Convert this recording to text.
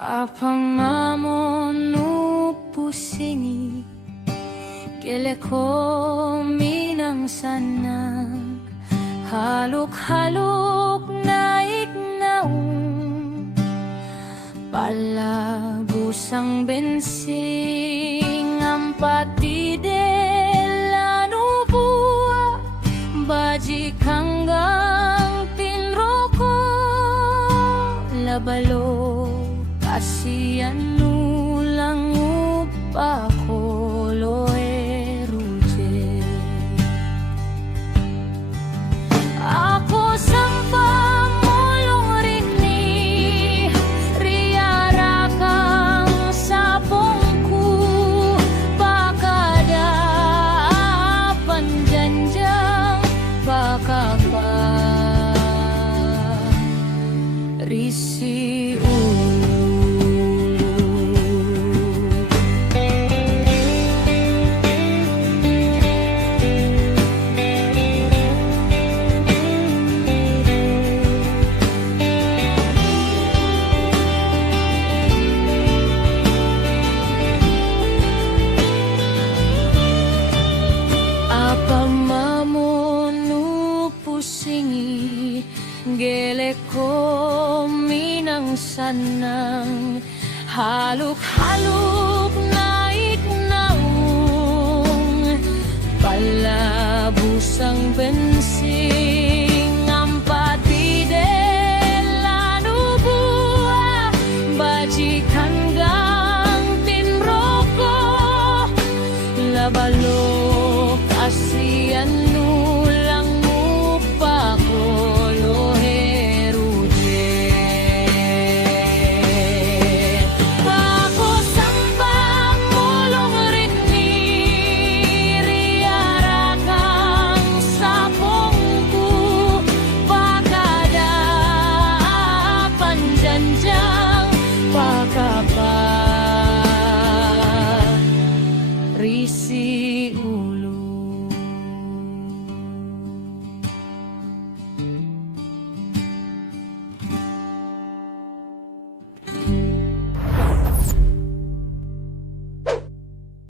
Apamamo no pusingi Kele ko minang sana Halok-halok na ignaong Palabusang bensing Ang patidela nubua Bajik hanggang tinroko Labalo Kasian nulang upa ko loeruje Ako sang pamulong rini Riara kang sapongku Pakada panjanjang Pakapa Risi Gele ko minang sanang haluk-haluk naik naung palabusang bensin